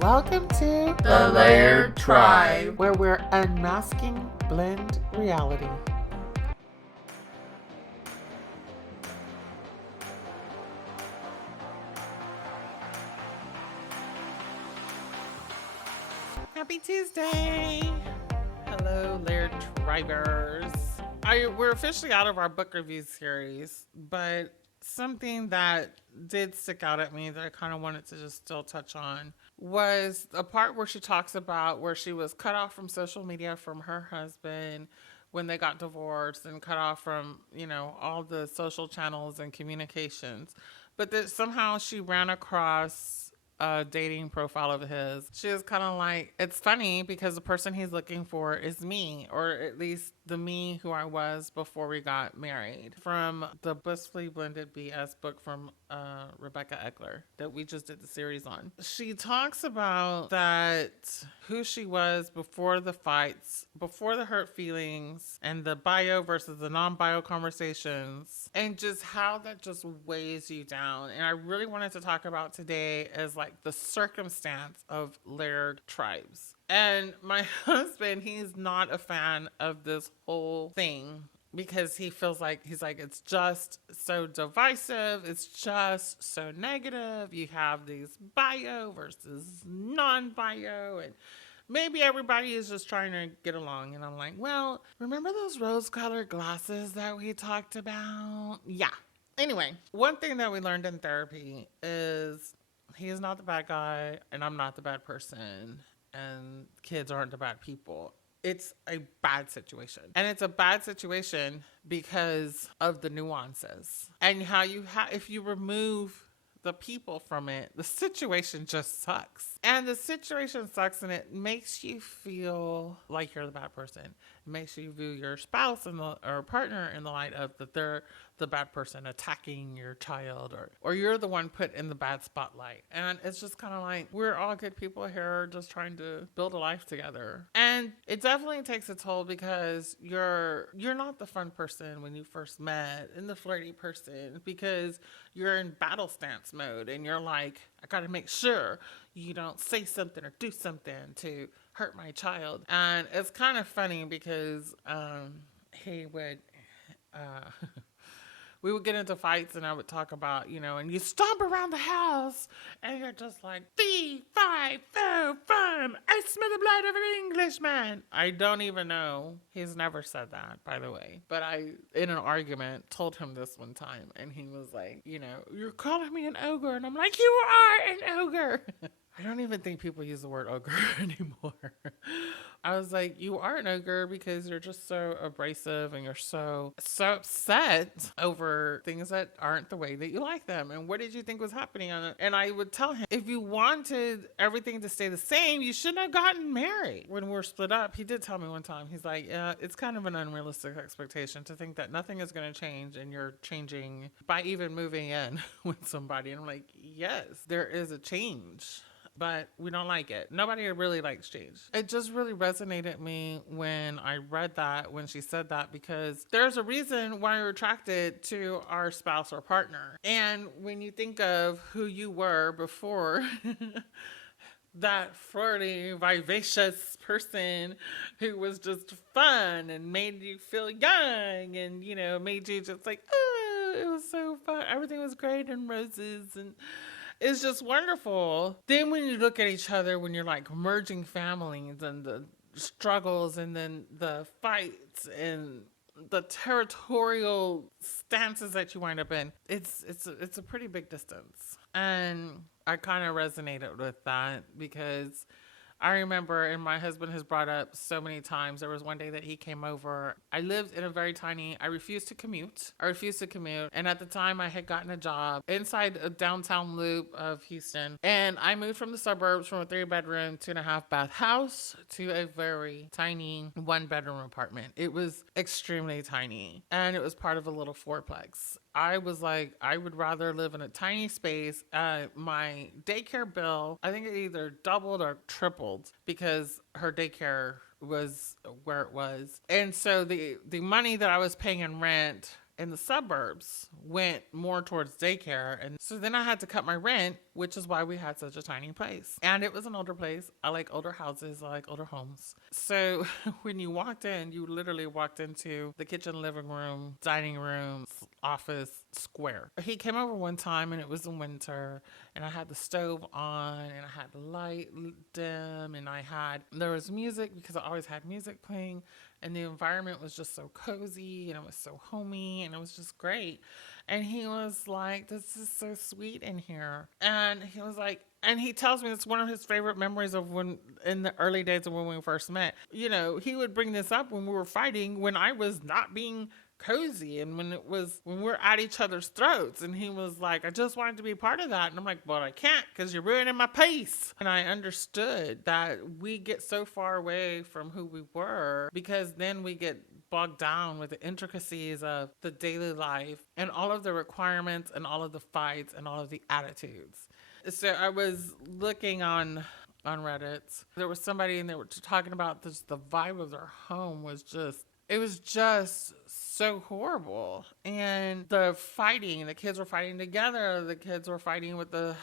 Welcome to The Layered Tribe. where we're unmasking blend reality. Happy Tuesday! Hello, Layered Tribers. We're officially out of our book review series, but something that did stick out at me that I kind of wanted to just still touch on was a part where she talks about where she was cut off from social media from her husband when they got divorced and cut off from, all the social channels and communications. But that somehow she ran across a dating profile of his. She was kind of like, it's funny because the person he's looking for is me, or at least the me who I was before we got married. From the Blissfully Blended BS book from Rebecca Eckler that we just did the series on. She talks about that who she was before the fights, before the hurt feelings, and the bio versus the non-bio conversations, and just how that just weighs you down. And I really wanted to talk about today as like the circumstance of layered tribes. And my husband, he's not a fan of this whole thing because he feels like, it's just so divisive. It's just so negative. You have these bio versus non-bio, and maybe everybody is just trying to get along. And I'm like, well, remember those rose-colored glasses that we talked about? Yeah. Anyway, one thing that we learned in therapy is he is not the bad guy, and I'm not the bad person, and kids aren't the bad people. It's a bad situation. And it's a bad situation because of the nuances. And how if you remove the people from it, the situation just sucks. And the situation sucks, and it makes you feel like you're the bad person. It makes you view your spouse or partner in the light of that they're the bad person attacking your child, or you're the one put in the bad spotlight. And it's just kind of like, we're all good people here just trying to build a life together. And it definitely takes a toll because you're not the fun person when you first met and the flirty person, because you're in battle stance mode and you're like, I got to make sure you don't say something or do something to hurt my child. And it's kind of funny because he would we would get into fights, and I would talk about, and you stomp around the house and you're just like, 3, 5, 4, 5, I smell the blood of an Englishman. I don't even know. He's never said that, by the way. But I, in an argument, told him this one time, and he was like, you're calling me an ogre. And I'm like, you are an ogre. I don't even think people use the word ogre anymore. I was like, you are an ogre because you're just so abrasive and you're so upset over things that aren't the way that you like them. And what did you think was happening on it? And I would tell him, if you wanted everything to stay the same, you shouldn't have gotten married. When we were split up, he did tell me one time, he's like, yeah, it's kind of an unrealistic expectation to think that nothing is going to change and you're changing by even moving in with somebody. And I'm like, yes, there is a change, but we don't like it. Nobody really likes change. It just really resonated with me when I read that, when she said that, because there's a reason why you're attracted to our spouse or partner. And when you think of who you were before, that flirty, vivacious person who was just fun and made you feel young and, made you just like, oh, it was so fun. Everything was great and roses and it's just wonderful. Then when you look at each other, when you're like merging families and the struggles and then the fights and the territorial stances that you wind up in, it's a pretty big distance. And I kind of resonated with that because I remember, and my husband has brought up so many times, there was one day that he came over. I lived in I refused to commute. And at the time I had gotten a job inside a downtown loop of Houston. And I moved from the suburbs from a 3-bedroom, 2.5-bath house to a very tiny 1-bedroom apartment. It was extremely tiny. And it was part of a little fourplex. I was like, I would rather live in a tiny space. My daycare bill, I think it either doubled or tripled because her daycare was where it was. And so the money that I was paying in rent in the suburbs went more towards daycare. And so then I had to cut my rent, which is why we had such a tiny place. And it was an older place. I like older houses. I like older homes. So when you walked in, you literally walked into the kitchen, living room, dining room, office square. He came over one time and it was in winter and I had the stove on and I had the light dim and there was music because I always had music playing, and the environment was just so cozy and it was so homey and it was just great. And he was like, this is so sweet in here. And he was like, and he tells me it's one of his favorite memories of when, in the early days of when we first met, you know, he would bring this up when we were fighting, when I was not being cozy and when we're at each other's throats. And he was like, I just wanted to be part of that. And I'm like, well, I can't because you're ruining my peace. And I understood that we get so far away from who we were because then we get bogged down with the intricacies of the daily life and all of the requirements and all of the fights and all of the attitudes. So I was looking on Reddit. There was somebody and they were talking about this, the vibe of their home was just, it was just so horrible. And the kids were fighting together. The kids were fighting with their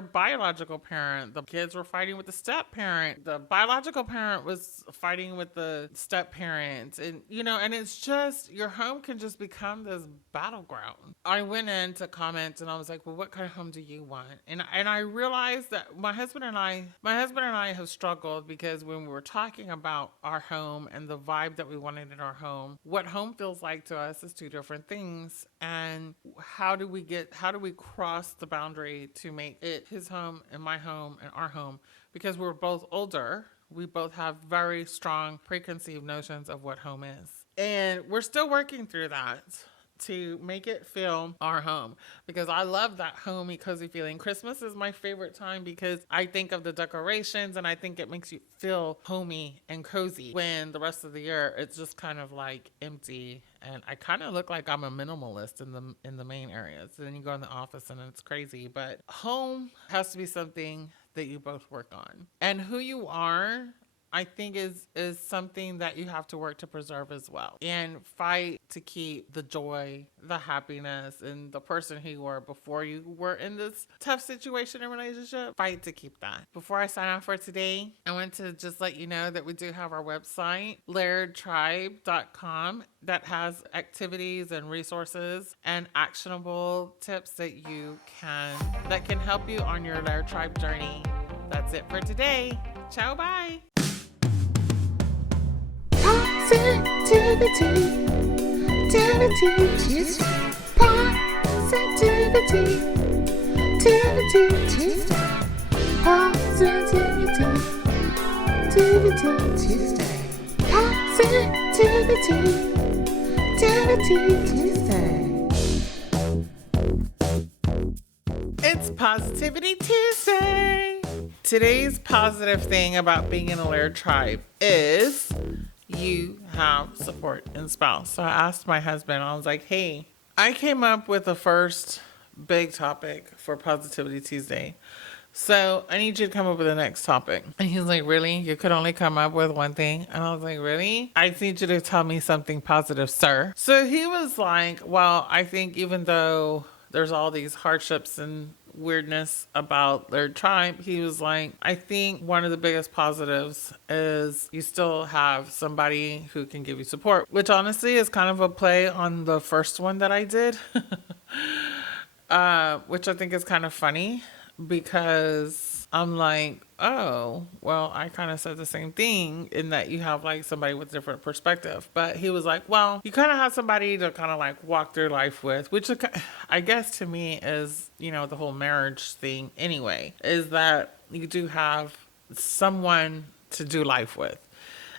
biological parent. The kids were fighting with the step parent. The biological parent was fighting with the step parent. And, you know, and it's just, your home can just become this battleground. I went in to comment and I was like, well, what kind of home do you want? And I realized that my husband and I have struggled because when we were talking about our home and the vibe that we wanted in our home, what home feels like to us is two different things. And how do we cross the boundary to make it his home and my home and our home? Because we're both older. We both have very strong preconceived notions of what home is. And we're still working through that to make it feel our home, because I love that homey, cozy feeling. Christmas is my favorite time because I think of the decorations and I think it makes you feel homey and cozy, when the rest of the year it's just kind of like empty and I kind of look like I'm a minimalist in the main areas. And then you go in the office and it's crazy, but home has to be something that you both work on. And who you are, I think is something that you have to work to preserve as well, and fight to keep the joy, the happiness, and the person who you were before you were in this tough situation and relationship. Fight to keep that. Before I sign off for today, I want to just let you know that we do have our website, lairdtribe.com, that has activities and resources and actionable tips that can help you on your Laird Tribe journey. That's it for today. Ciao, bye. Positivity, Tuesday. Positivity, Tuesday. Positivity, Tuesday. Positivity, Tuesday. It's Positivity Tuesday. Today's positive thing about being in a Laird Tribe is you have support in spouse. So I asked my husband, I was like, hey, I came up with the first big topic for Positivity Tuesday. So I need you to come up with the next topic. And he's like, really? You could only come up with one thing? And I was like, really? I need you to tell me something positive, sir. So he was like, well, I think even though there's all these hardships and weirdness about their tribe, he was like, I think one of the biggest positives is you still have somebody who can give you support, which honestly is kind of a play on the first one that I did, which I think is kind of funny, because I'm like, oh, well, I kind of said the same thing in that you have like somebody with different perspective. But he was like, well, you kind of have somebody to kind of like walk through life with, which I guess to me is, you know, the whole marriage thing anyway, is that you do have someone to do life with.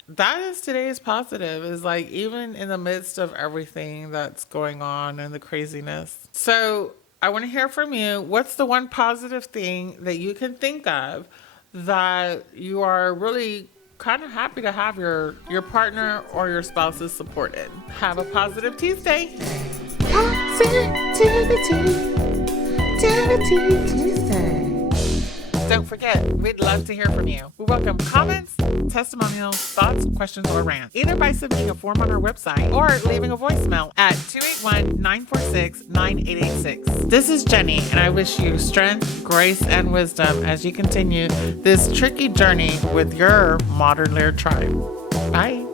That is today's positive, is like, even in the midst of everything that's going on and the craziness. So I want to hear from you. What's the one positive thing that you can think of that you are really kind of happy to have your partner or your spouse's support in? Have a positive Tuesday. Positivity, Tuesday. don't forget, we'd love to hear from you. We welcome comments, testimonials, thoughts, questions, or rants, either by submitting a form on our website or leaving a voicemail at 281-946-9886. This is Jenny, and I wish you strength, grace, and wisdom as you continue this tricky journey with your modern Laird tribe. Bye.